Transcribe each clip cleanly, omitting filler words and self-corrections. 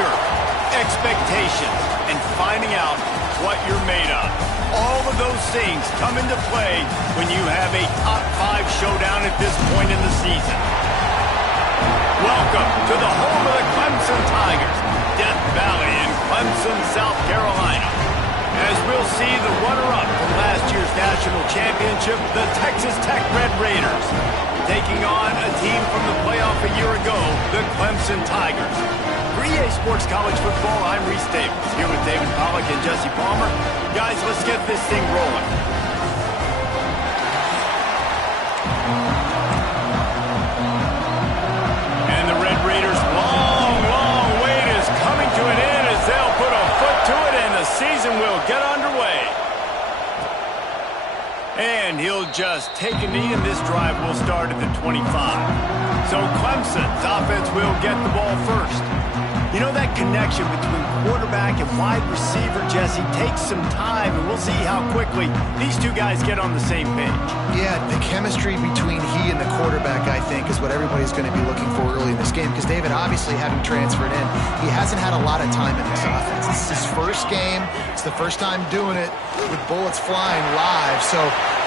pressure, expectations, and finding out what you're made of. All of those things come into play when you have a top 5 showdown at this point in the season. Welcome to the home of the Clemson Tigers, Death Valley in Clemson, South Carolina. As we'll see the runner-up from last year's national championship, the Texas Tech Red Raiders, taking on a team from the playoff a year ago, the Clemson Tigers. For EA Sports College Football, I'm Reese Davis, here with David Pollack and Jesse Palmer. Guys, let's get this thing rolling. And the Red Raiders' long wait is coming to an end as they'll put a foot to it and the season will get underway. And he'll just take a knee and this drive will start at the 25. So Clemson's offense will get the ball first. You know, that connection between quarterback and wide receiver, Jesse, takes some time, and we'll see how quickly these two guys get on the same page. Yeah, the chemistry between he and the quarterback, I think, is what everybody's going to be looking for early in this game, because David, obviously, having transferred in, he hasn't had a lot of time in this offense. This is his first game. It's the first time doing it with bullets flying live, so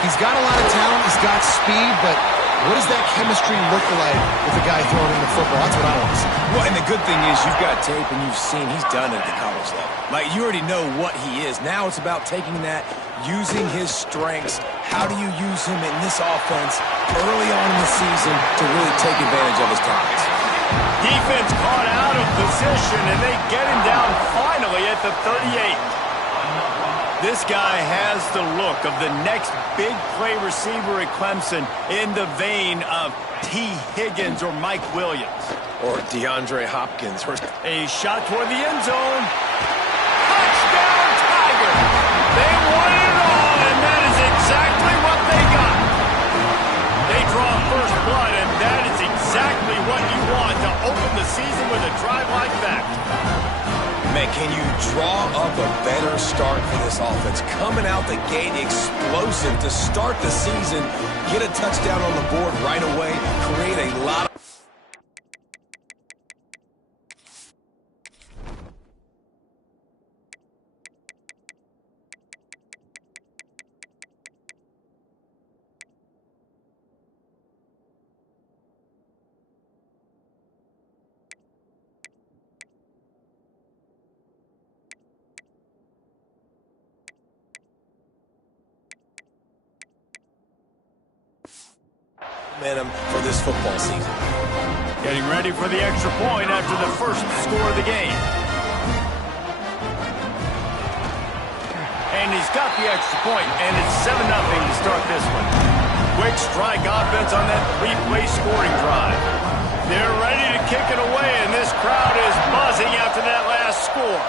he's got a lot of talent. He's got speed, but what does that chemistry look like with the guy throwing in the football? That's what I want to see. Well, and the good thing is you've got tape and you've seen he's done it at the college level. Like, you already know what he is. Now it's about taking that, using his strengths. How do you use him in this offense early on in the season to really take advantage of his talents? Defense caught out of position, and they get him down finally at the 38. This guy has the look of the next big play receiver at Clemson in the vein of T. Higgins or Mike Williams. Or DeAndre Hopkins. A shot toward the end zone. Touchdown, Tigers! They won it all, and that is exactly what they got. They draw first blood, and that is exactly what you want to open the season with a drive like that. Man, can you draw up a better start for this offense? Coming out the gate explosive to start the season, get a touchdown on the board right away, create a lot of... momentum for this football season. Getting ready for the extra point after the first score of the game. And he's got the extra point, and it's 7-0 to start this one. Quick strike offense on that 3-play scoring drive. They're ready to kick it away, and this crowd is buzzing after that last score.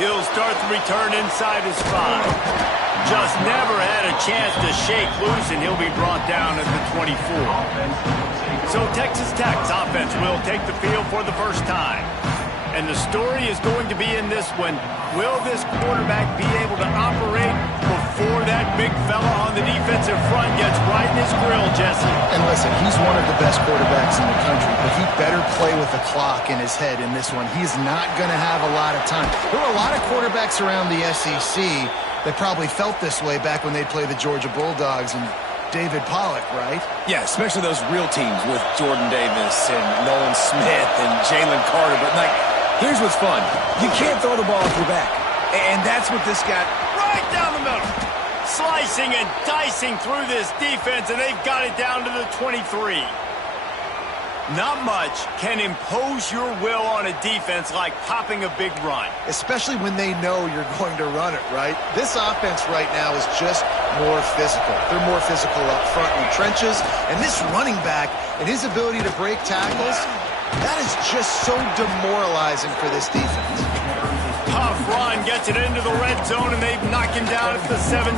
He'll start the return inside his 5. Just never had a chance to shake loose, and he'll be brought down at the 24. So Texas Tech's offense will take the field for the first time. And the story is going to be in this one. Will this quarterback be able to operate before that big fella on the defensive front gets right in his grill, Jesse? And listen, he's one of the best quarterbacks in the country, but he better play with the clock in his head in this one. He's not going to have a lot of time. There were a lot of quarterbacks around the SEC that probably felt this way back when they'd play the Georgia Bulldogs and David Pollack, right? Yeah, especially those real teams with Jordan Davis and Nolan Smith and Jalen Carter. But, like, here's what's fun. You can't throw the ball off your back. And that's what this guy... Right down the middle. Slicing and dicing through this defense, and they've got it down to the 23. Not much can impose your will on a defense like popping a big run. Especially when they know you're going to run it, right? This offense right now is just more physical. They're more physical up front in the trenches. And this running back and his ability to break tackles, that is just so demoralizing for this defense. Tough run gets it into the red zone, and they've knocked him down at the 17.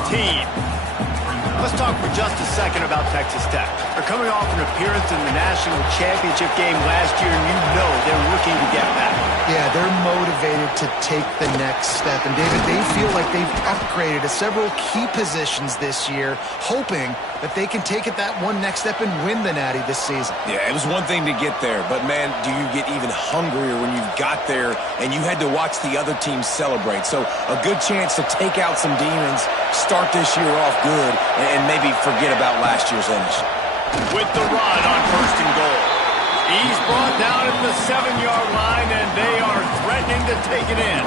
Let's talk for just a second about Texas Tech. They're coming off an appearance in the national championship game last year, and you know they're looking to get back. Yeah, they're motivated motivated to take the next step. And David, they feel like they've upgraded to several key positions this year, hoping that they can take it that one next step and win the Natty this season. Yeah, it was one thing to get there, but man, do you get even hungrier when you've got there and you had to watch the other team celebrate. So a good chance to take out some demons, start this year off good, and maybe forget about last year's finish. With the run on 1st and goal. He's brought down at the 7-yard line, and they are threatening to take it in.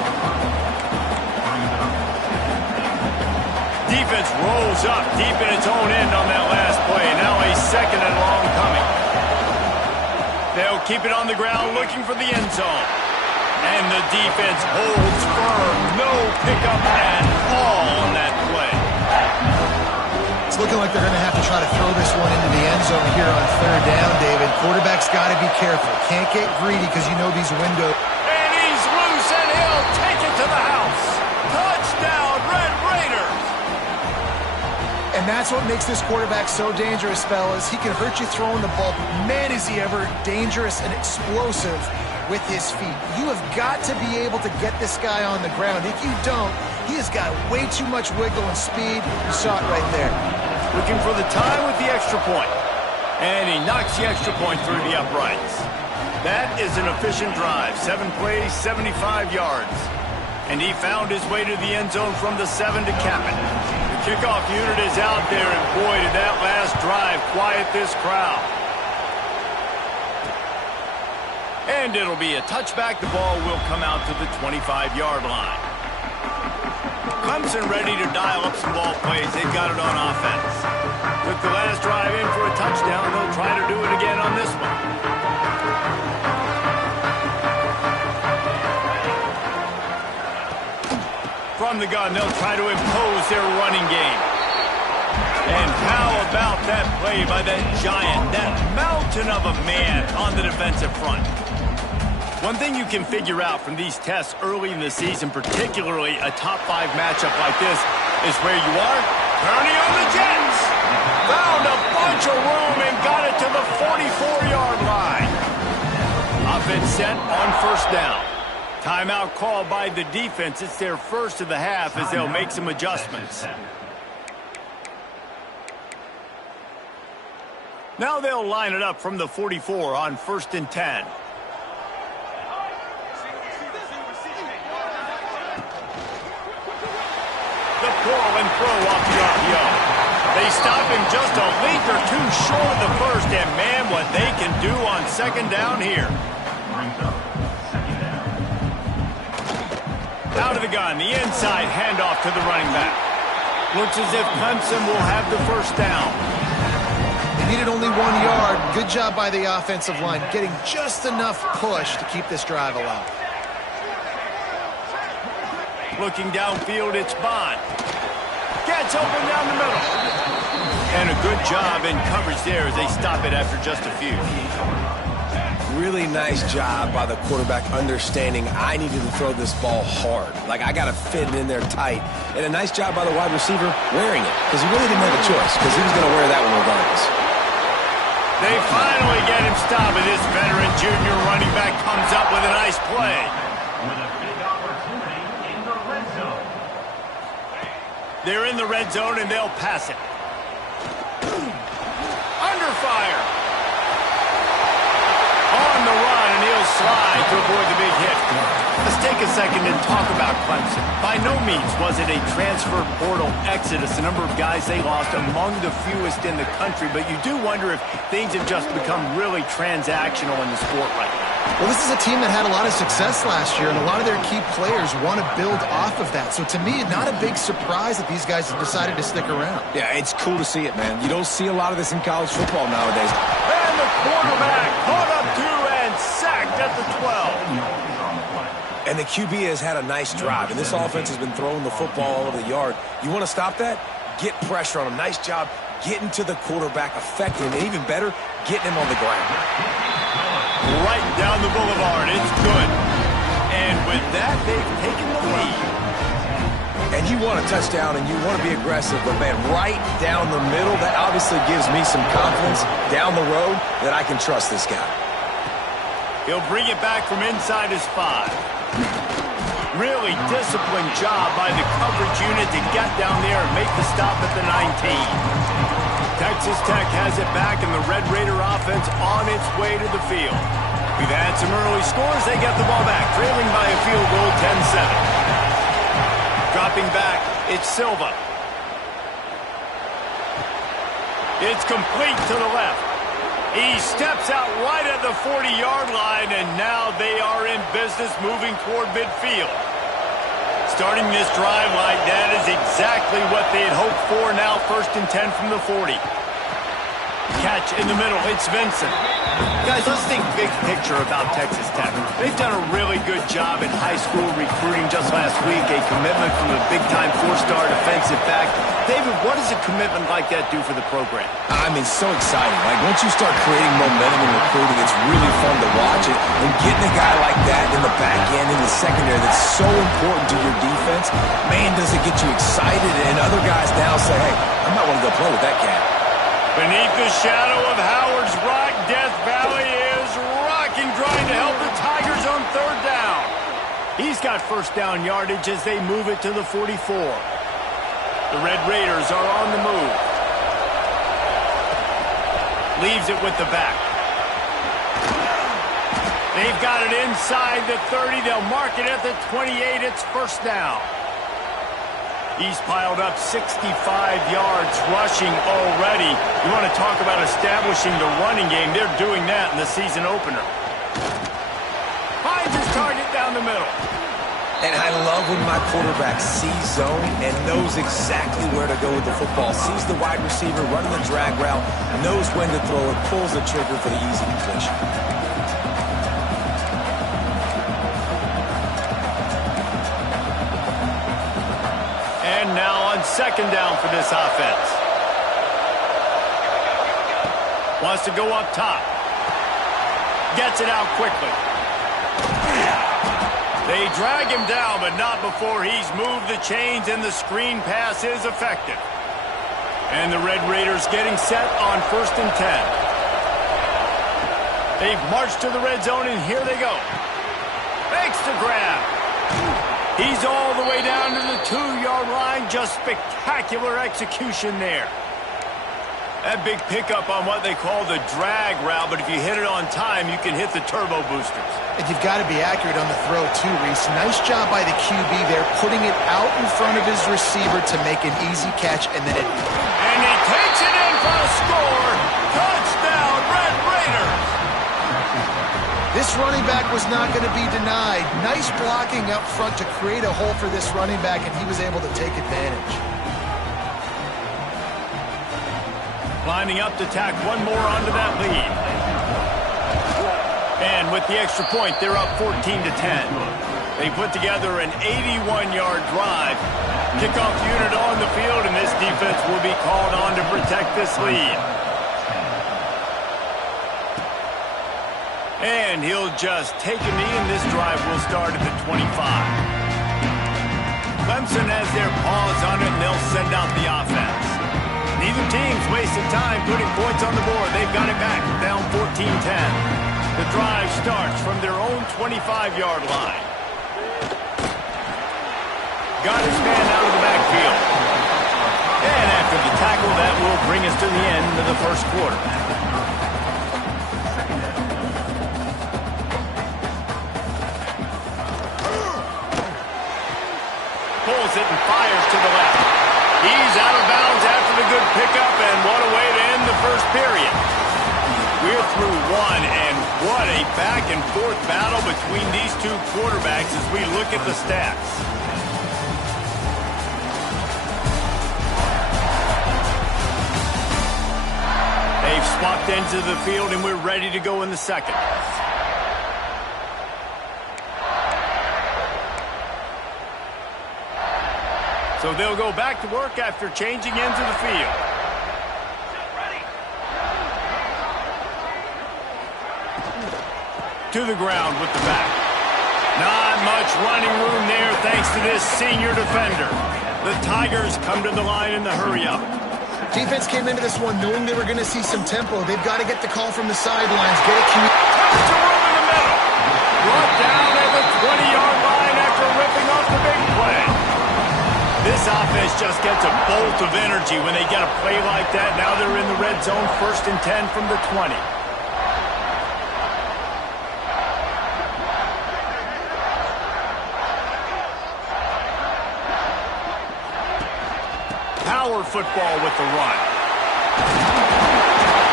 Defense rolls up deep in its own end on that last play. Now a 2nd and long coming. They'll keep it on the ground looking for the end zone. And the defense holds firm. No pickup at all on that play. It's looking like they're going to have to try to throw this one into the end zone here on 3rd down, David. Quarterback's got to be careful. Can't get greedy because you know these windows. And he's loose, and he'll take it to the house. Touchdown, Red Raiders. And that's what makes this quarterback so dangerous, fellas. He can hurt you throwing the ball. Man, is he ever dangerous and explosive with his feet. You have got to be able to get this guy on the ground. If you don't, he has got way too much wiggle and speed. You saw it right there. Looking for the time with the extra point. And he knocks the extra point through the uprights. That is an efficient drive. 7 plays, 75 yards. And he found his way to the end zone from the 7 to cap it. The kickoff unit is out there, and boy, did that last drive quiet this crowd. And it'll be a touchback. The ball will come out to the 25-yard line. Clemson ready to dial up some ball plays. They've got it on offense. Took the last drive in for a touchdown. They'll try to do it again on this one. From the gun, they'll try to impose their running game. And how about that play by that giant, that mountain of a man on the defensive front? One thing you can figure out from these tests early in the season, particularly a top 5 matchup like this, is where you are. Turning on the Jets. Found a bunch of room and got it to the 44-yard line. Offense set on 1st down. Timeout called by the defense. It's their first of the half as they'll make some adjustments. Now they'll line it up from the 44 on 1st and 10. The pull and throw off the RPO. They stop him just a length or two short of the first, and man, what they can do on 2nd down here. Out of the gun, the inside handoff to the running back. Looks as if Clemson will have the 1st down. They needed only 1 yard. Good job by the offensive line, getting just enough push to keep this drive alive. Looking downfield, it's Bond. Gets open down the middle. And a good job in coverage there as they stop it after just a few. Really nice job by the quarterback understanding I needed to throw this ball hard. Like, I got to fit it in there tight. And a nice job by the wide receiver wearing it, because he really didn't have a choice, because he was going to wear that one regardless. They finally get him stopped, and this veteran junior running back comes up with a nice play. They're in the red zone, and they'll pass it. Under fire. On the run, and he'll slide to avoid the big hit. Let's take a second and talk about Clemson. By no means was it a transfer portal exodus. The number of guys they lost among the fewest in the country, but you do wonder if things have just become really transactional in the sport right now. Well, this is a team that had a lot of success last year, and a lot of their key players want to build off of that. So to me, not a big surprise that these guys have decided to stick around. Yeah, it's cool to see it, man. You don't see a lot of this in college football nowadays. And the quarterback caught up to and sacked at the 12. And the QB has had a nice drive, and this offense has been throwing the football all over the yard. You want to stop that? Get pressure on him. Nice job getting to the quarterback, affecting him, and even better, getting him on the ground. Right down the boulevard. It's good. And with that, they've taken the lead. And you want a touchdown, and you want to be aggressive, but, man, right down the middle, that obviously gives me some confidence down the road that I can trust this guy. He'll bring it back from inside his 5. Really disciplined job by the coverage unit to get down there and make the stop at the 19. Texas Tech has it back, and the Red Raider offense on its way to the field. We've had some early scores. They get the ball back, trailing by a field goal, 10-7. Dropping back, it's Silva. It's complete to the left. He steps out right at the 40-yard line, and now they are in business moving toward midfield. Starting this drive like that is exactly what they had hoped for. Now 1st and 10 from the 40. Catch in the middle. It's Vincent. Guys, let's think big picture about Texas Tech. They've done a really good job in high school recruiting just last week. A commitment from a big-time 4-star defensive back. David, what does a commitment like that do for the program? I mean, so exciting. Like, once you start creating momentum in recruiting, it's really fun to watch it. And getting a guy like that in the back end, in the secondary, that's so important to your defense, man, does it get you excited. And other guys now say, hey, I might want to go play with that cat. Beneath the shadow of Howard's Rock, Death Valley is rocking, trying to help the Tigers on 3rd down. He's got 1st down yardage as they move it to the 44. The Red Raiders are on the move. Leaves it with the back. They've got it inside the 30. They'll mark it at the 28. It's 1st down. He's piled up 65 yards rushing already. You want to talk about establishing the running game. They're doing that in the season opener. Finds his target down the middle. And I love when my quarterback sees zone and knows exactly where to go with the football. Sees the wide receiver running the drag route, knows when to throw it, pulls the trigger for the easy completion. And now on 2nd down for this offense. Wants to go up top. Gets it out quickly. They drag him down, but not before he's moved the chains, and the screen pass is effective. And the Red Raiders getting set on 1st and 10. They've marched to the red zone, and here they go. Makes the grab. He's all the way down to the 2-yard line. Just spectacular execution there. That big pickup on what they call the drag route, but if you hit it on time, you can hit the turbo boosters. And you've got to be accurate on the throw, too, Reese. Nice job by the QB there, putting it out in front of his receiver to make an easy catch, and then it... And he takes it in for a score. Touchdown, Red Raiders! This running back was not going to be denied. Nice blocking up front to create a hole for this running back, and he was able to take advantage. Lining up to tack one more onto that lead. And with the extra point, they're up 14-10. They put together an 81-yard drive. Kickoff unit on the field, and this defense will be called on to protect this lead. And he'll just take a knee, and this drive will start at the 25. Clemson has their paws on it, and they'll send out the offense. Neither team's wasted time putting points on the board. They've got it back, down 14-10. The drive starts from their own 25-yard line. Got his man out of the backfield. And after the tackle, that will bring us to the end of the 1st quarter. Pulls it and fires to the left. He's out of bounds after the good pickup, and what a way to end the 1st period. We're through one, and what a back-and-forth battle between these two quarterbacks as we look at the stats. They've swapped ends of the field, and we're ready to go in the 2nd. So they'll go back to work after changing ends of the field. To the ground with the back. Not much running room there thanks to this senior defender. The Tigers come to the line in the hurry-up. Defense came into this one knowing they were going to see some tempo. They've got to get the call from the sidelines. Get it. Tons of room in the middle. Brought down at the 20-yard line after ripping just gets a bolt of energy when they get a play like that. Now they're in the red zone, 1st and 10 from the 20. Power football with the run.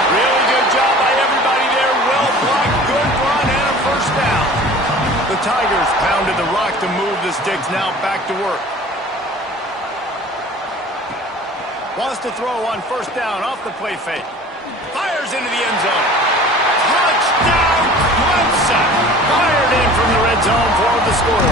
Really good job by everybody there. Well blocked, good run, and a 1st down. The Tigers pounded the rock to move the sticks. Now back to work. Wants to throw on 1st down off the play fake. Fires into the end zone. Touchdown, Clemson! Fired in from the red zone for the score.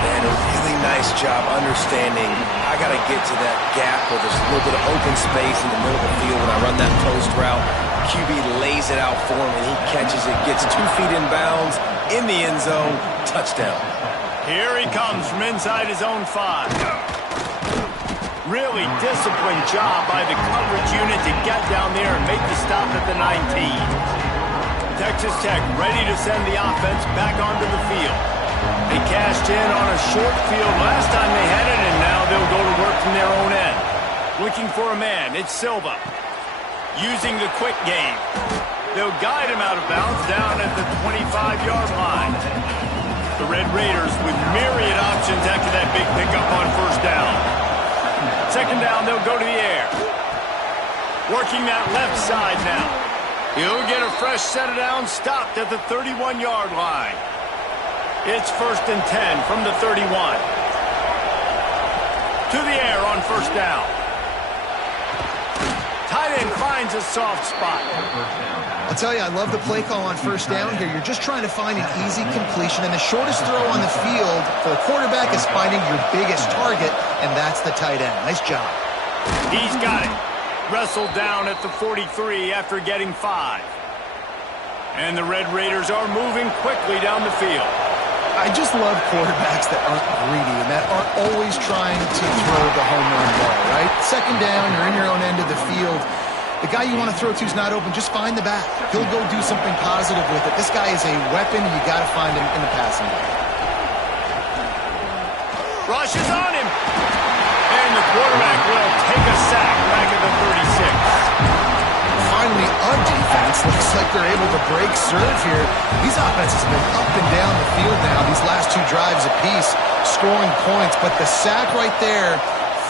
And a really nice job understanding I got to get to that gap where there's a little bit of open space in the middle of the field when I run that post route. QB lays it out for him, and he catches it, gets 2 feet in bounds, in the end zone, touchdown. Here he comes from inside his own 5. Really disciplined job by the coverage unit to get down there and make the stop at the 19. Texas Tech ready to send the offense back onto the field. They cashed in on a short field last time they had it, and now they'll go to work from their own end. Looking for a man, it's Silva. Using the quick game. They'll guide him out of bounds down at the 25-yard line. The Red Raiders with myriad options after that big pickup on 1st down. 2nd down, they'll go to the air. Working that left side now. He'll get a fresh set of downs, stopped at the 31-yard line. It's 1st and 10 from the 31. To the air on 1st down. Tight end finds a soft spot. I'll tell you, I love the play call on 1st down here. You're just trying to find an easy completion, and the shortest throw on the field for the quarterback is finding your biggest target, and that's the tight end. Nice job. He's got it. Wrestled down at the 43 after getting 5. And the Red Raiders are moving quickly down the field. I just love quarterbacks that aren't greedy and that aren't always trying to throw the home run ball, right? 2nd down, you're in your own end of the field. The guy you want to throw to is not open. Just find the back. He'll go do something positive with it. This guy is a weapon, and you got to find him in the passing game. Rush is on him. And the quarterback will take a sack back at the 36. Finally, a defense looks like they're able to break serve here. These offenses have been up and down the field now, these last 2 drives apiece, scoring points. But the sack right there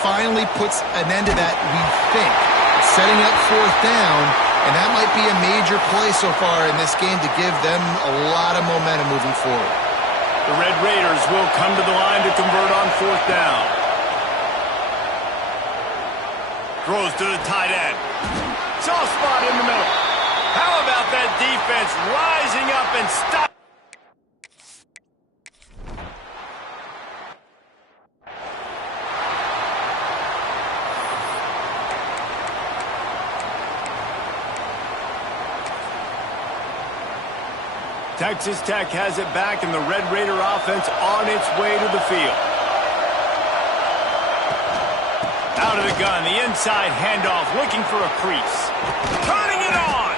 finally puts an end to that, we think. Setting up 4th down, and that might be a major play so far in this game to give them a lot of momentum moving forward. The Red Raiders will come to the line to convert on 4th down. Throws to the tight end. Soft spot in the middle. How about that defense rising up and stopping? Texas Tech has it back, and the Red Raider offense on its way to the field. Out of the gun, the inside handoff, looking for a crease. Turning it on!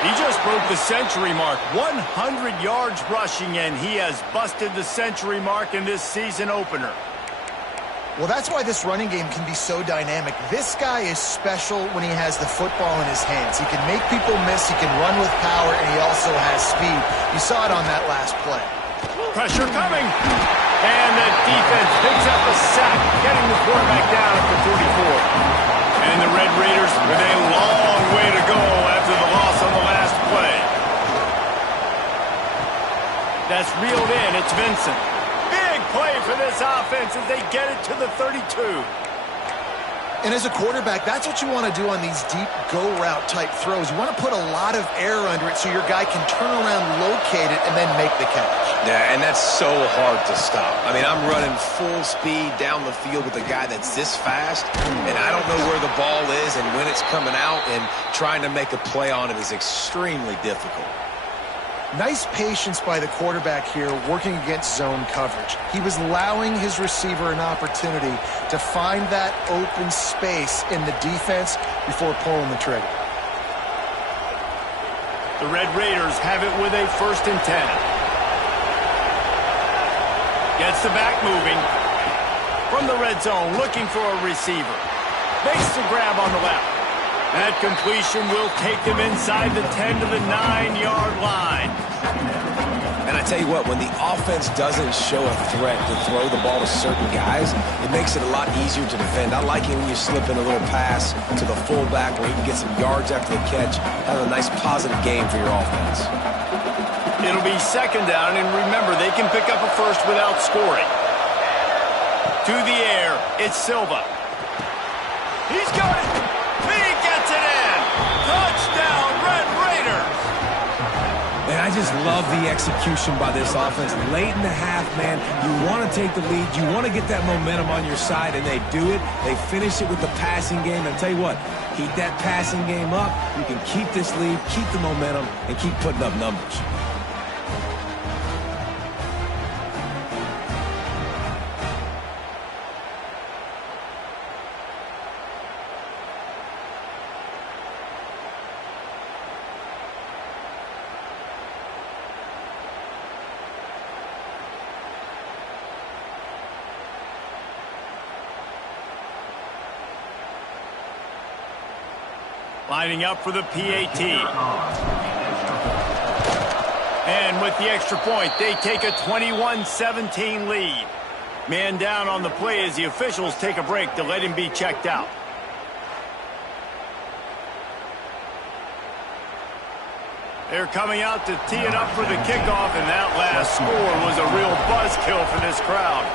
He just broke the century mark. 100 yards rushing, and he has busted the century mark in this season opener. Well, that's why this running game can be so dynamic. This guy is special when he has the football in his hands. He can make people miss, he can run with power, and he also has speed. You saw it on that last play. Pressure coming. And the defense picks up a sack, getting the quarterback down at the 44. And the Red Raiders with a long way to go after the loss on the last play. That's reeled in. It's Vincent. Play for this offense as they get it to the 32. And as a quarterback, that's what you want to do on these deep go-route type throws. You want to put a lot of air under it so your guy can turn around, locate it, and then make the catch. Yeah, and that's so hard to stop. I mean, I'm running full speed down the field with a guy that's this fast, and I don't know where the ball is and when it's coming out, and trying to make a play on it is extremely difficult. Nice patience by the quarterback here working against zone coverage. He was allowing his receiver an opportunity to find that open space in the defense before pulling the trigger. The Red Raiders have it with a 1st and 10. Gets the back moving. From the red zone, looking for a receiver. Makes the grab on the left. That completion will take them inside the 10 to the 9-yard line. And I tell you what, when the offense doesn't show a threat to throw the ball to certain guys, it makes it a lot easier to defend. I like it when you slip in a little pass to the fullback where you can get some yards after the catch, have a nice positive game for your offense. It'll be second down, and remember, they can pick up a first without scoring. To the air, it's Silva. He's got it. He gets it in. Touchdown, Red Raiders. And I just love the execution by this offense. Late in the half, man, you want to take the lead. You want to get that momentum on your side, and they do it. They finish it with the passing game. And I'll tell you what, keep that passing game up. You can keep this lead, keep the momentum, and keep putting up numbers. Lining up for the PAT. And with the extra point, they take a 21-17 lead. Man down on the play as the officials take a break to let him be checked out. They're coming out to tee it up for the kickoff, and that last score was a real buzzkill for this crowd.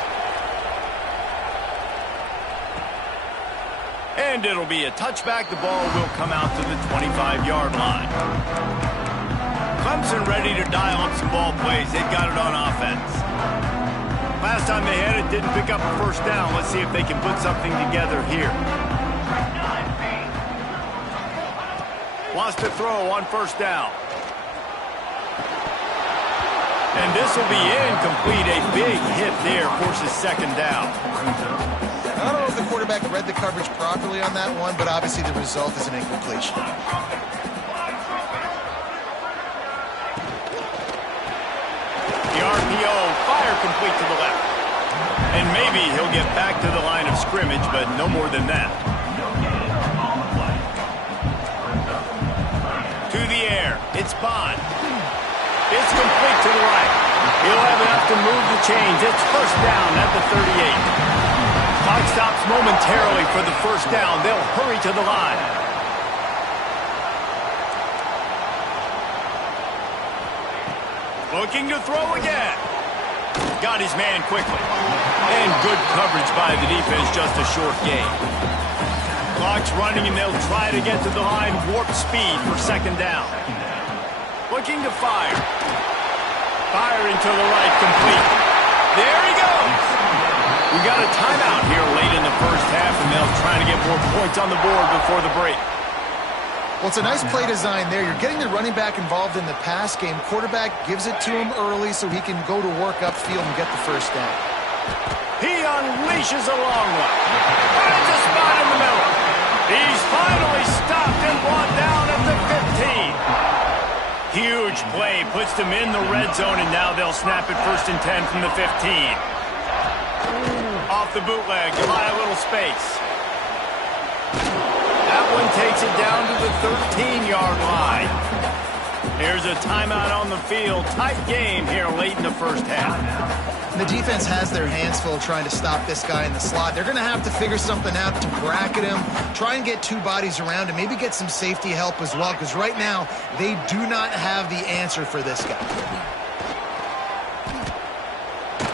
And it'll be a touchback. The ball will come out to the 25-yard line. Clemson ready to dial up some ball plays. They've got it on offense. Last time they had it, didn't pick up a first down. Let's see if they can put something together here. Wants to throw on first down. And this will be incomplete. A big hit there forces second down. I don't know if the quarterback read the coverage properly on that one, but obviously the result is an incompletion. The RPO, fire complete to the left. And maybe he'll get back to the line of scrimmage, but no more than that. To the air, it's Bond. It's complete to the right. He'll have enough to move the chains. It's first down at the 38. Clock stops momentarily for the first down. They'll hurry to the line. Looking to throw again. Got his man quickly. And good coverage by the defense, just a short gain. Clock's running, and they'll try to get to the line warp speed for second down. Looking to fire. Firing to the right, complete. There he goes. We got a timeout here late in the first half, and they'll try to get more points on the board before the break. Well, it's a nice play design there. You're getting the running back involved in the pass game. Quarterback gives it to him early so he can go to work upfield and get the first down. He unleashes a long one. Finds a spot in the middle. He's finally stopped and brought down at the 15. Huge play puts them in the red zone, and now they'll snap it first and 10 from the 15. Off the bootleg to buy a little space. That one takes it down to the 13-yard line. Here's a timeout on the field. Tight game here late in the first half. The defense has their hands full trying to stop this guy in the slot. They're going to have to figure something out to bracket him, try and get two bodies around him, maybe get some safety help as well, because right now they do not have the answer for this guy.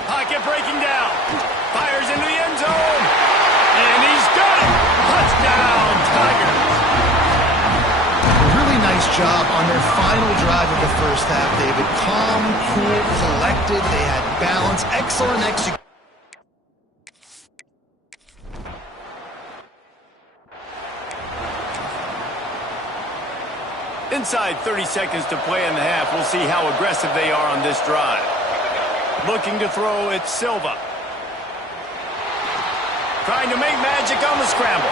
Pocket breaking down. Fires into the end zone. And he's got it. Touchdown, Tigers. A really nice job on their final drive of the first half, David. Calm, cool, collected. They had balance. Excellent execution. Inside 30 seconds to play in the half. We'll see how aggressive they are on this drive. Looking to throw, it's Silva. Trying to make magic on the scramble.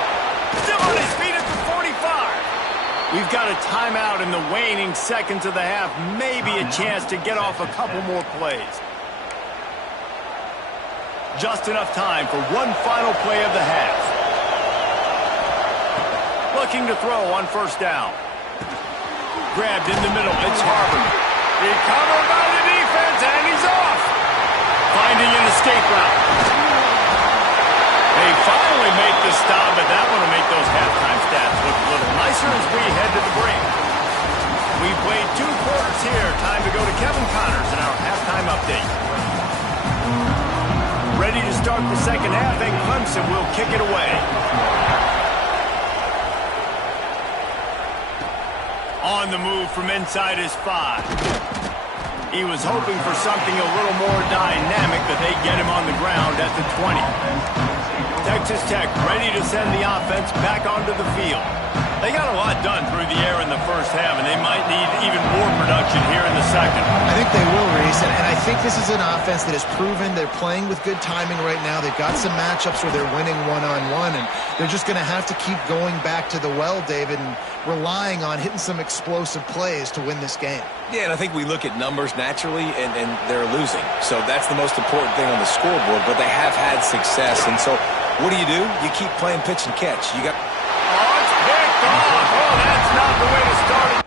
Still on his feet at the 45. We've got a timeout in the waning seconds of the half. Maybe a chance to get off a couple more plays. Just enough time for one final play of the half. Looking to throw on first down. Grabbed in the middle. It's Harvard. Recovered by the defense, and he's off. Finding an escape route. They finally make the stop, but that one will make those halftime stats look a little nicer as we head to the break. We played 2 quarters here. Time to go to Kevin Connors in our halftime update. Ready to start the second half, and Clemson will kick it away. On the move from inside his 5. He was hoping for something a little more dynamic, but they get him on the ground at the 20. Texas Tech ready to send the offense back onto the field. They got a lot done through the air in the first half, and they might need even more production here in the second. I think they will, Reese, and I think this is an offense that has proven they're playing with good timing right now. They've got some matchups where they're winning one-on-one, and they're just going to have to keep going back to the well, David, and relying on hitting some explosive plays to win this game. Yeah, and I think we look at numbers naturally, and they're losing. So that's the most important thing on the scoreboard, but they have had success. And so what do? You keep playing pitch and catch. You got... Oh, it's picked off. Oh, that's not the way to start it.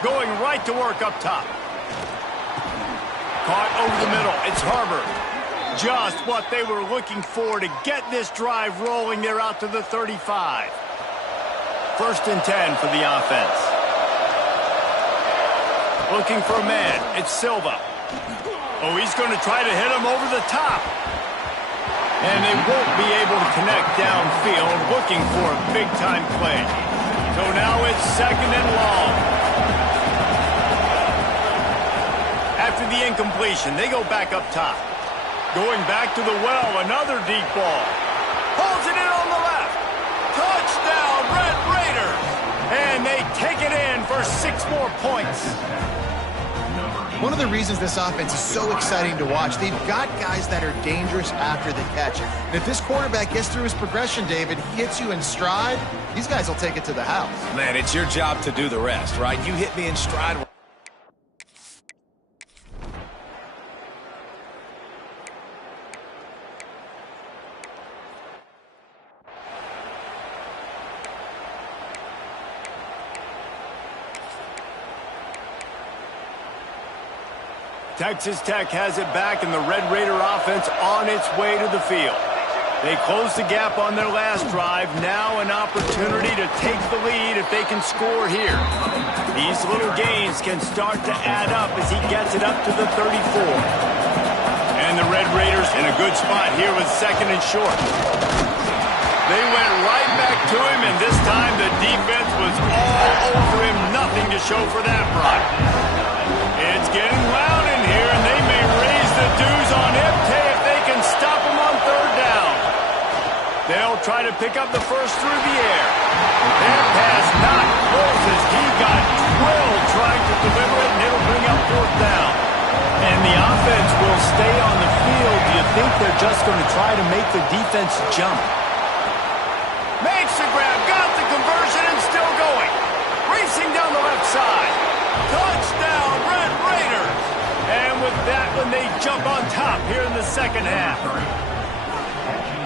Going right to work up top. Caught over the middle. It's Harvard. Just what they were looking for to get this drive rolling. They're out to the 35. 1st and 10 for the offense. Looking for a man. It's Silva. Oh, he's going to try to hit him over the top. And they won't be able to connect downfield, looking for a big-time play. So now it's 2nd and long. After the incompletion, they go back up top. Going back to the well, another deep ball. Pulls it in on the left. Touchdown, Red Raiders. And they take it in for 6 more points. One of the reasons this offense is so exciting to watch, they've got guys that are dangerous after the catch. And if this quarterback gets through his progression, David, he hits you in stride, these guys will take it to the house. Man, it's your job to do the rest, right? You hit me in stride. Texas Tech has it back, and the Red Raider offense on its way to the field. They closed the gap on their last drive. Now an opportunity to take the lead if they can score here. These little gains can start to add up as he gets it up to the 34. And the Red Raiders in a good spot here with 2nd and short. They went right back to him, and this time the defense was all over him. Nothing to show for that, Brock. It's getting loud in here, and they may raise the dues on Iptay if they can stop him on 3rd down. They'll try to pick up the first through the air. That pass not close as he got drilled trying to deliver it, and it'll bring up 4th down. And the offense will stay on the field do you think they're just going to try to make the defense jump? Makes the grab, got the conversion, and still going. Racing down the left side. Touchdown, Red Raiders. And with that one, they jump on top here in the second half.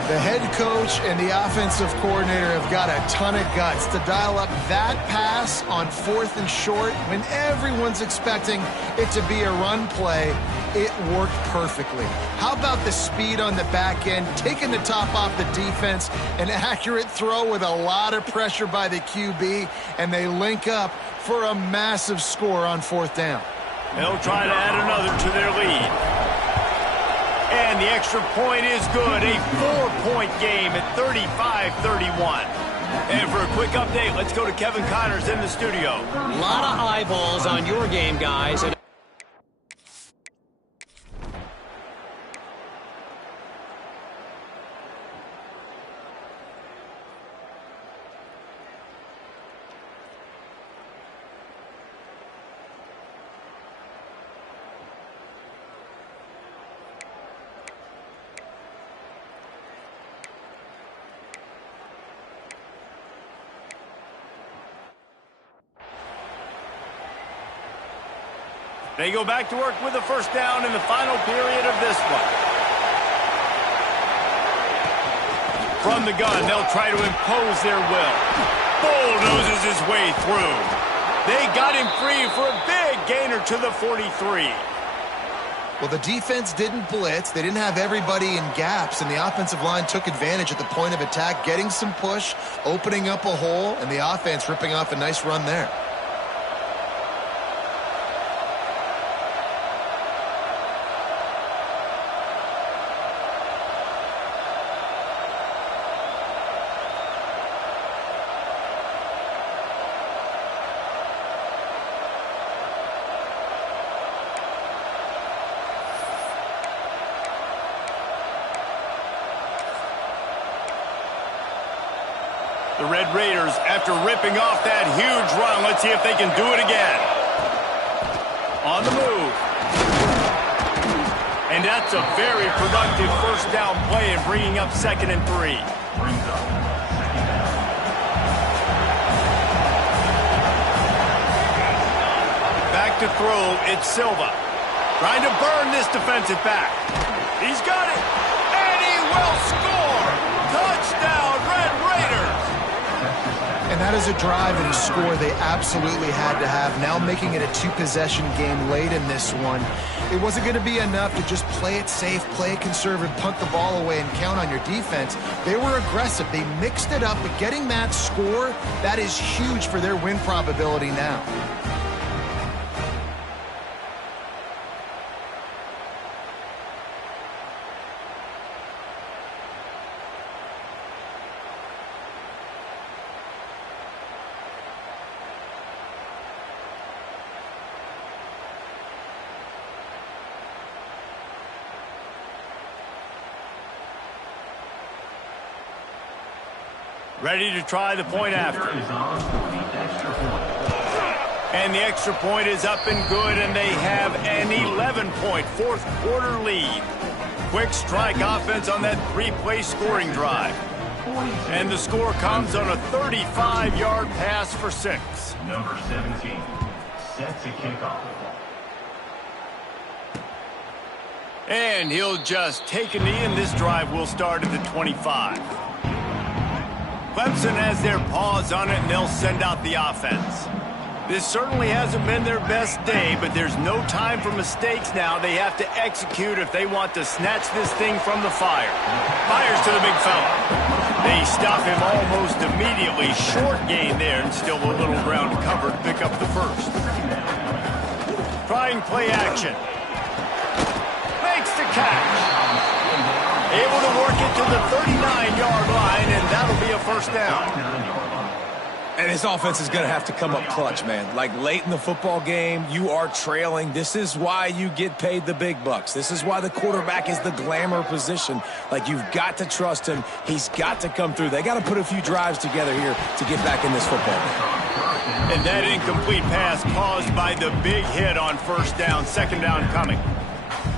The head coach and the offensive coordinator have got a ton of guts to dial up that pass on 4th and short when everyone's expecting it to be a run play. It worked perfectly. How about the speed on the back end, taking the top off the defense, an accurate throw with a lot of pressure by the QB, and they link up for a massive score on 4th down. They'll try to add another to their lead. And the extra point is good. A 4-point game at 35-31. And for a quick update, let's go to Kevin Connors in the studio. A lot of eyeballs on your game, guys. They go back to work with a first down in the final period of this one. From the gun, they'll try to impose their will. Bulldozes his way through. They got him free for a big gainer to the 43. Well, the defense didn't blitz. They didn't have everybody in gaps, and the offensive line took advantage at the point of attack, getting some push, opening up a hole, and the offense ripping off a nice run there. The Red Raiders, after ripping off that huge run, let's see if they can do it again. On the move. And that's a very productive first down play and bringing up 2nd and 3. Back to throw, it's Silva. Trying to burn this defensive back. He's got it. And he will score. Touchdown, Red Raiders. And that is a drive and a score they absolutely had to have. Now making it a 2-possession game late in this one. It wasn't going to be enough to just play it safe, play it conservative, punt the ball away, and count on your defense. They were aggressive. They mixed it up, but getting that score, that is huge for their win probability now. Ready to try the point after. And the extra point is up and good, and they have an 11-point fourth-quarter lead. Quick strike offense on that 3-play scoring drive. And the score comes on a 35-yard pass for 6. Number 17 set to kick off. And he'll just take a knee, and this drive will start at the 25. Clemson has their paws on it, and they'll send out the offense. This certainly hasn't been their best day, but there's no time for mistakes now. They have to execute if they want to snatch this thing from the fire. Fires to the big fella. They stop him almost immediately. Short gain there, and still a little ground covered. Pick up the first. Trying play action. Makes the catch. Able to work it to the 39-yard line, and that'll be a first down. And his offense is going to have to come up clutch, man. Like late in the football game, you are trailing. This is why you get paid the big bucks. This is why the quarterback is the glamour position. Like, you've got to trust him. He's got to come through. They got to put a few drives together here to get back in this football game. And that incomplete pass caused by the big hit on first down. 2nd down coming.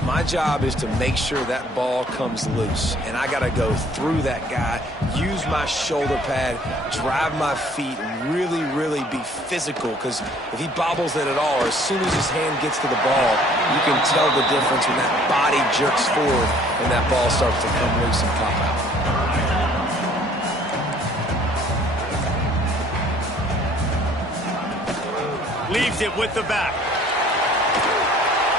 My job is to make sure that ball comes loose, and I got to go through that guy, use my shoulder pad, drive my feet, and really, really be physical, because if he bobbles it at all, or as soon as his hand gets to the ball, you can tell the difference when that body jerks forward and that ball starts to come loose and pop out. Leaves it with the back.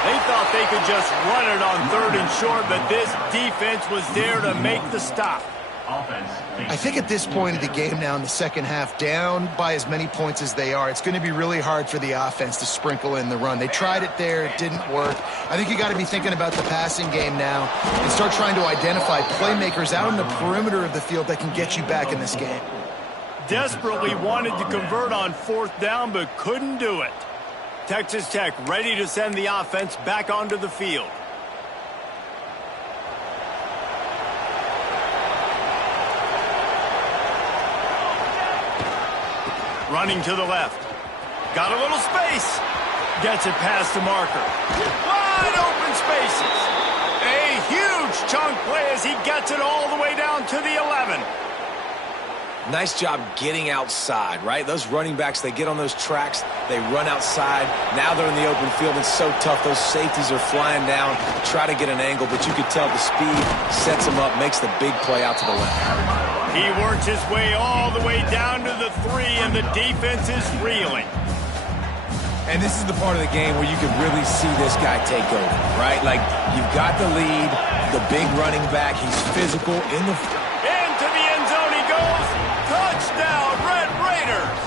They thought they could just run it on 3rd and short, but this defense was there to make the stop. I think at this point of the game now in the second half, down by as many points as they are, it's going to be really hard for the offense to sprinkle in the run. They tried it there. It didn't work. I think you got to be thinking about the passing game now and start trying to identify playmakers out on the perimeter of the field that can get you back in this game. Desperately wanted to convert on 4th down, but couldn't do it. Texas Tech ready to send the offense back onto the field. Running to the left. Got a little space. Gets it past the marker. Wide open spaces. A huge chunk play as he gets it all the way down to the 11. Nice job getting outside, right? Those running backs, they get on those tracks, they run outside. Now they're in the open field. It's so tough. Those safeties are flying down, try to get an angle, but you can tell the speed sets him up, makes the big play out to the left. He works his way all the way down to the 3, and the defense is reeling. And this is the part of the game where you can really see this guy take over, right? Like, you've got the lead, the big running back, he's physical in the... Into the end zone he goes. Touchdown, Red Raiders!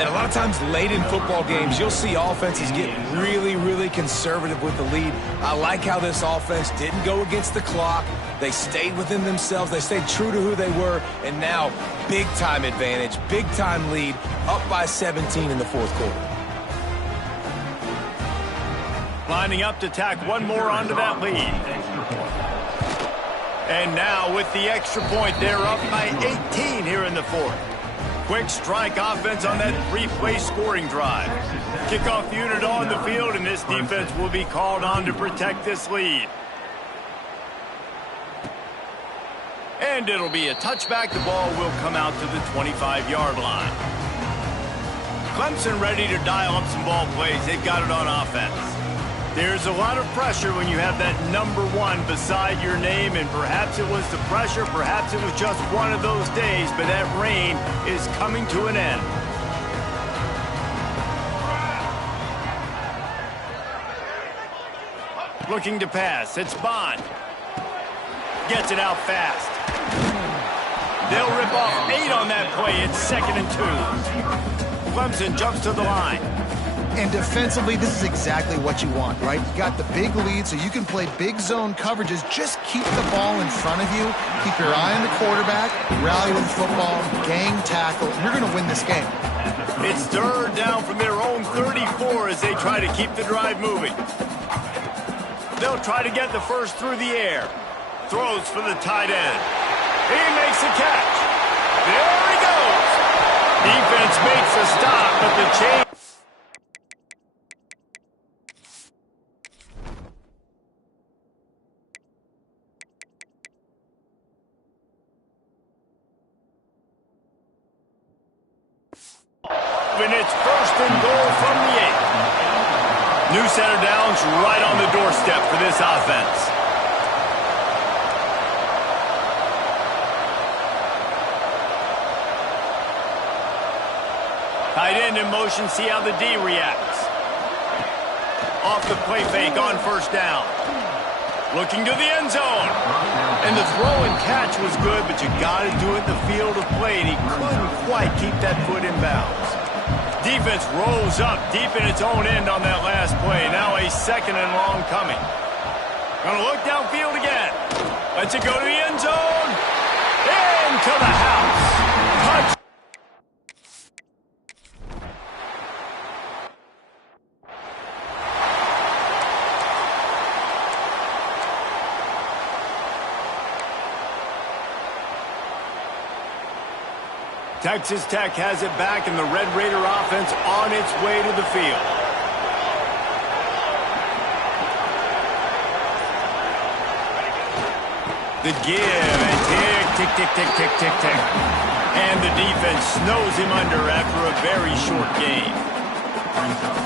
And a lot of times late in football games, you'll see offenses get really, really conservative with the lead. I like how this offense didn't go against the clock. They stayed within themselves. They stayed true to who they were. And now, big-time advantage, big-time lead, up by 17 in the 4th quarter. Lining up to tack one more onto that lead. And now with the extra point, they're up by 18 here in the 4th. Quick strike offense on that 3-play scoring drive. Kickoff unit on the field, and this defense will be called on to protect this lead. And it'll be a touchback. The ball will come out to the 25-yard line. Clemson ready to dial up some ball plays. They've got it on offense. There's a lot of pressure when you have that number 1 beside your name, and perhaps it was the pressure, perhaps it was just one of those days, but that reign is coming to an end. Looking to pass, it's Bond. Gets it out fast. They'll rip off 8 on that play. It's 2nd and 2. Clemson jumps to the line. And defensively, this is exactly what you want, right? You got the big lead, so you can play big zone coverages. Just keep the ball in front of you. Keep your eye on the quarterback. Rally with the football. Gang tackle. You're going to win this game. It's 3rd down from their own 34 as they try to keep the drive moving. They'll try to get the first through the air. Throws for the tight end. He makes a catch. There he goes. Defense makes a stop, but the change. And it's 1st and goal from the 8. New set of downs right on the doorstep for this offense. Tight end in motion, see how the D reacts. Off the play fake on 1st down. Looking to the end zone. And the throw and catch was good, but you got to do it in the field of play, and he couldn't quite keep that foot in bounds. Defense rolls up deep in its own end on that last play. Now a 2nd and long coming. Gonna look downfield again. Lets it go to the end zone. Into the house. Touch. Texas Tech has it back, and the Red Raider offense on its way to the field. The give, and tick, tick, tick, tick, tick, tick, tick. And the defense snows him under after a very short game.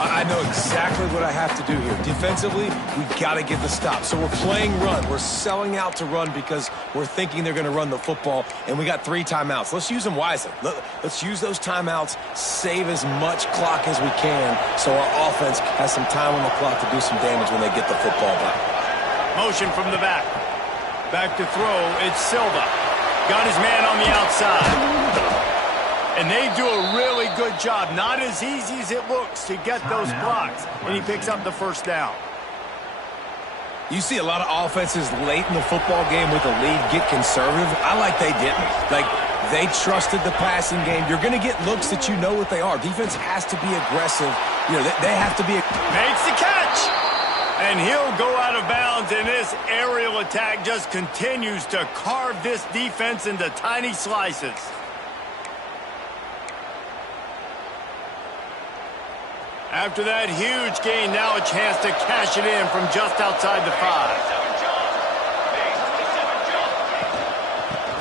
I know exactly what I have to do here. Defensively, we got to get the stop. So we're playing run. We're selling out to run because we're thinking they're going to run the football, and we got 3 timeouts. Let's use them wisely. Let's use those timeouts, save as much clock as we can so our offense has some time on the clock to do some damage when they get the football back. Motion from the back. Back to throw, it's Silva. Got his man on the outside. And they do a really good job. Not as easy as it looks to get those blocks. And he picks up the first down. You see a lot of offenses late in the football game with a lead get conservative. I like they didn't. Like, they trusted the passing game. You're going to get looks that you know what they are. Defense has to be aggressive. You know, they have to be. Makes the catch. And he'll go out of bounds, and this aerial attack just continues to carve this defense into tiny slices. After that huge gain, now a chance to cash it in from just outside the 5.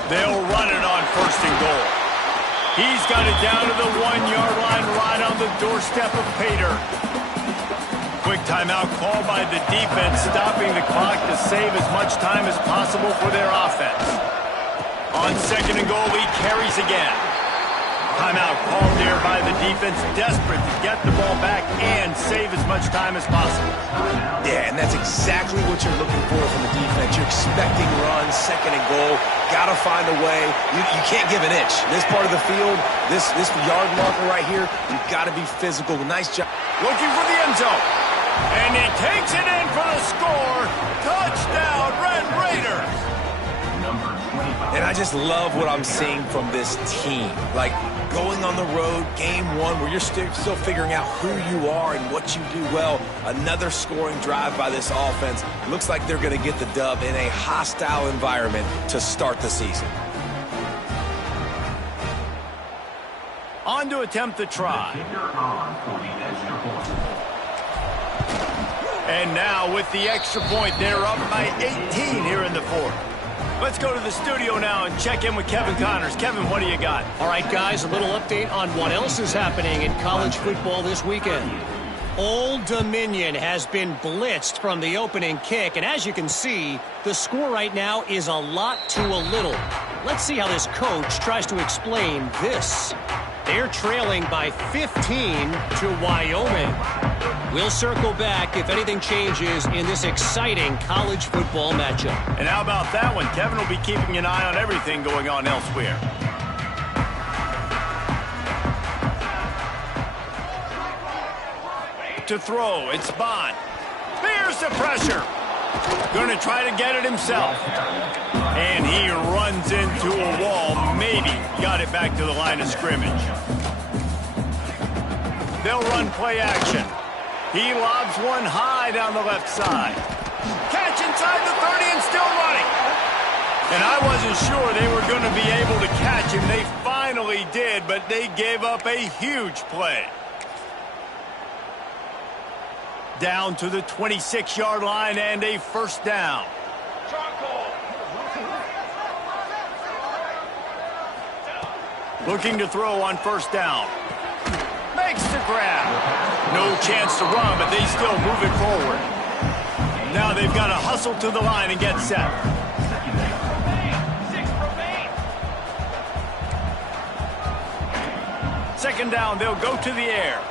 They'll run it on 1st and goal. He's got it down to the 1-yard line right on the doorstep of Pater. Quick timeout called by the defense, stopping the clock to save as much time as possible for their offense. On 2nd and goal, he carries again. Timeout called there by the defense, desperate to get the ball back and save as much time as possible. Yeah, and that's exactly what you're looking for from the defense. You're expecting runs, 2nd and goal. Got to find a way. You can't give an inch. This part of the field, this yard marker right here, you've got to be physical. Nice job. Looking for the end zone. And he takes it in for the score. Touchdown, Red Raiders. And I just love what I'm seeing from this team. Like, going on the road, game 1, where you're still figuring out who you are and what you do well. Another scoring drive by this offense. Looks like they're going to get the dub in a hostile environment to start the season. On to attempt the try. And now with the extra point, they're up by 18 here in the 4th. Let's go to the studio now and check in with Kevin Connors. Kevin, what do you got? All right, guys, a little update on what else is happening in college football this weekend. Old Dominion has been blitzed from the opening kick, and as you can see, the score right now is a lot to a little. Let's see how this coach tries to explain this. They're trailing by 15 to Wyoming. We'll circle back if anything changes in this exciting college football matchup. And how about that one? Kevin will be keeping an eye on everything going on elsewhere. To throw, it's Bond. There's the pressure. Going to try to get it himself. And he runs into a wall. Maybe got it back to the line of scrimmage. They'll run play action. He lobs one high down the left side. Catch inside the 30 and still running. And I wasn't sure they were going to be able to catch him. They finally did, but they gave up a huge play. Down to the 26-yard line and a 1st down. Looking to throw on 1st down. Makes the grab. No chance to run, but they still move it forward. Now they've got to hustle to the line and get set. Second down, they'll go to the air.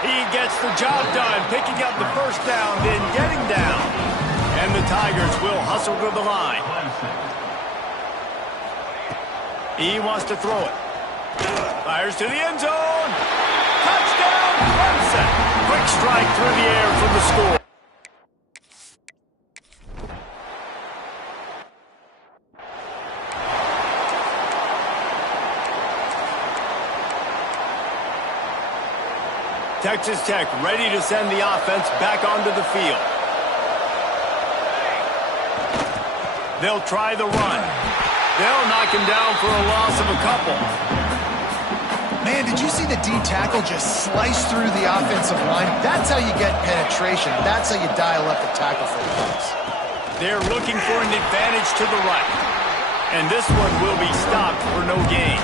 He gets the job done, picking up the 1st down, then getting down. And the Tigers will hustle to the line. He wants to throw it. Fires to the end zone. Touchdown, Clemson. Quick strike through the air for the score. Texas Tech ready to send the offense back onto the field. They'll try the run. They'll knock him down for a loss of a couple. Man, did you see the D tackle just slice through the offensive line? That's how you get penetration. That's how you dial up the tackle for the loss. They're looking for an advantage to the right. And this one will be stopped for no gain.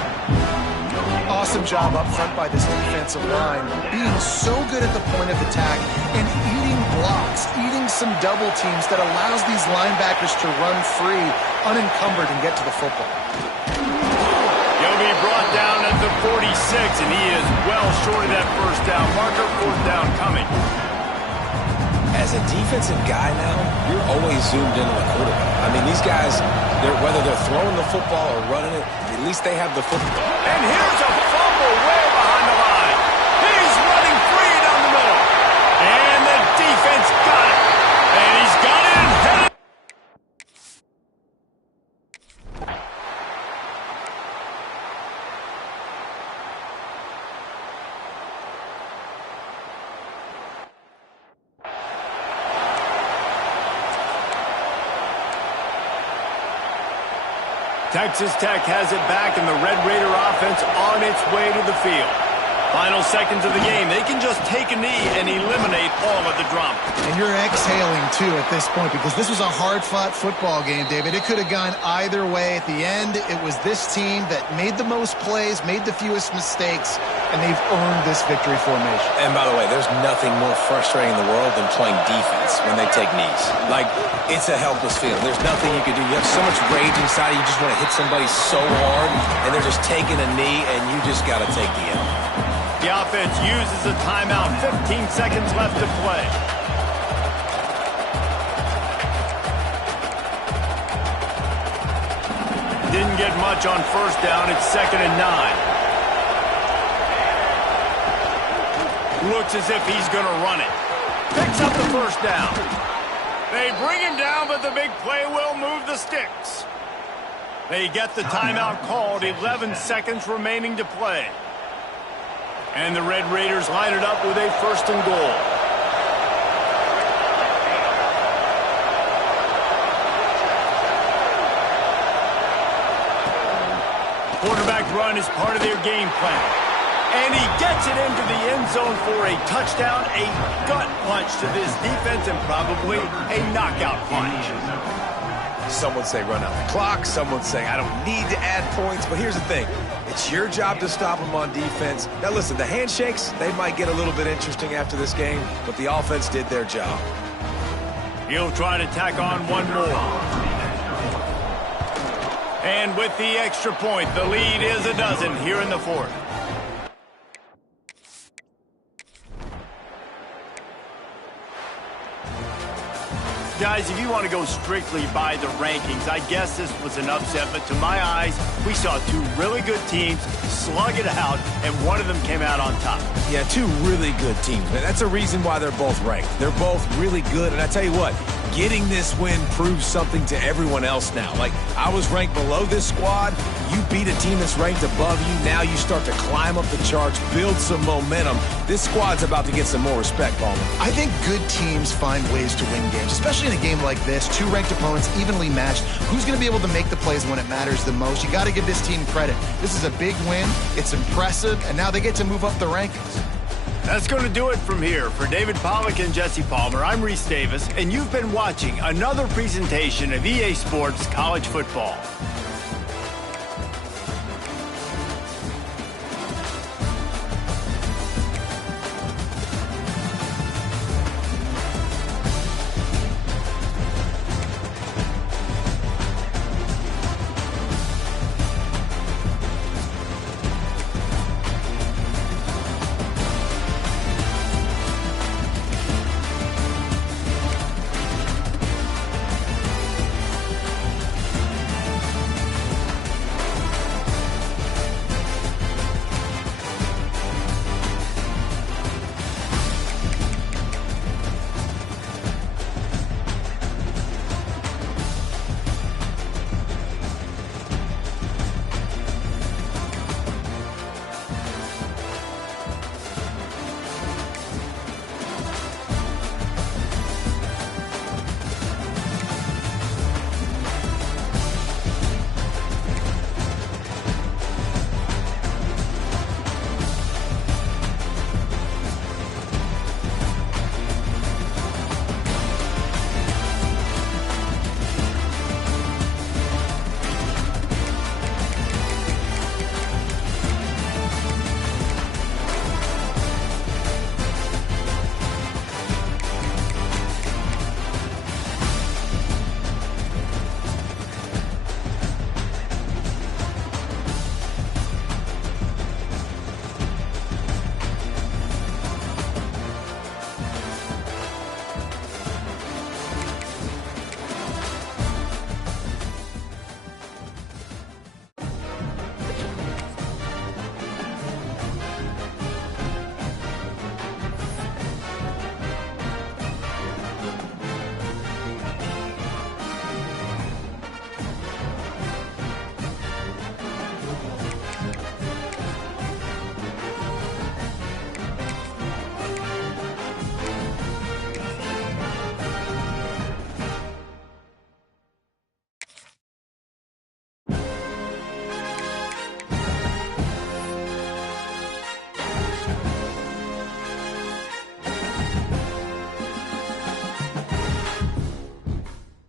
Awesome job up front by this defensive line, being so good at the point of attack and eating blocks, eating some double teams that allows these linebackers to run free, unencumbered, and get to the football. He'll be brought down at the 46, and he is well short of that first down marker. Fourth down coming. As a defensive guy now, you're always zoomed in on the quarterback. I mean, these guys, whether they're throwing the football or running it, at least they have the football. And here's a fumble way behind the line. He's running free down the middle. And the defense got it. And he's got it and headed. Texas Tech has it back, and the Red Raider offense on its way to the field. Final seconds of the game. They can just take a knee and eliminate all of the drama. And you're exhaling, too, at this point, because this was a hard-fought football game, David. It could have gone either way. At the end, it was this team that made the most plays, made the fewest mistakes, and they've earned this victory formation. And by the way, there's nothing more frustrating in the world than playing defense when they take knees. Like, it's a helpless feeling. There's nothing you can do. You have so much rage inside you just want to hit somebody so hard, and they're just taking a knee, and you just got to take the L. The offense uses a timeout. 15 seconds left to play. Didn't get much on first down. It's 2nd and 9. Looks as if he's going to run it. Picks up the first down. They bring him down, but the big play will move the sticks. They get the timeout called. 11 seconds remaining to play. And the Red Raiders line it up with a 1st and goal. Quarterback run is part of their game plan. And he gets it into the end zone for a touchdown, a gut punch to this defense, and probably a knockout punch. Some would say run out the clock. Some would say I don't need to add points. But here's the thing. It's your job to stop them on defense. Now, listen, the handshakes, they might get a little bit interesting after this game, but the offense did their job. He'll try to tack on one more. And with the extra point, the lead is a dozen here in the 4th. Guys, if you want to go strictly by the rankings, I guess this was an upset, but to my eyes, we saw two really good teams slug it out, and one of them came out on top. Yeah, two really good teams, man. That's a reason why they're both ranked. They're both really good, and I tell you what, getting this win proves something to everyone else now. Like, I was ranked below this squad. You beat a team that's ranked above you. Now you start to climb up the charts, build some momentum. This squad's about to get some more respect, Palmer. I think good teams find ways to win games, especially in a game like this. Two ranked opponents, evenly matched. Who's going to be able to make the plays when it matters the most? You got to give this team credit. This is a big win. It's impressive, and now they get to move up the rankings. That's going to do it from here. For David Pollack and Jesse Palmer, I'm Reese Davis, and you've been watching another presentation of EA Sports College Football.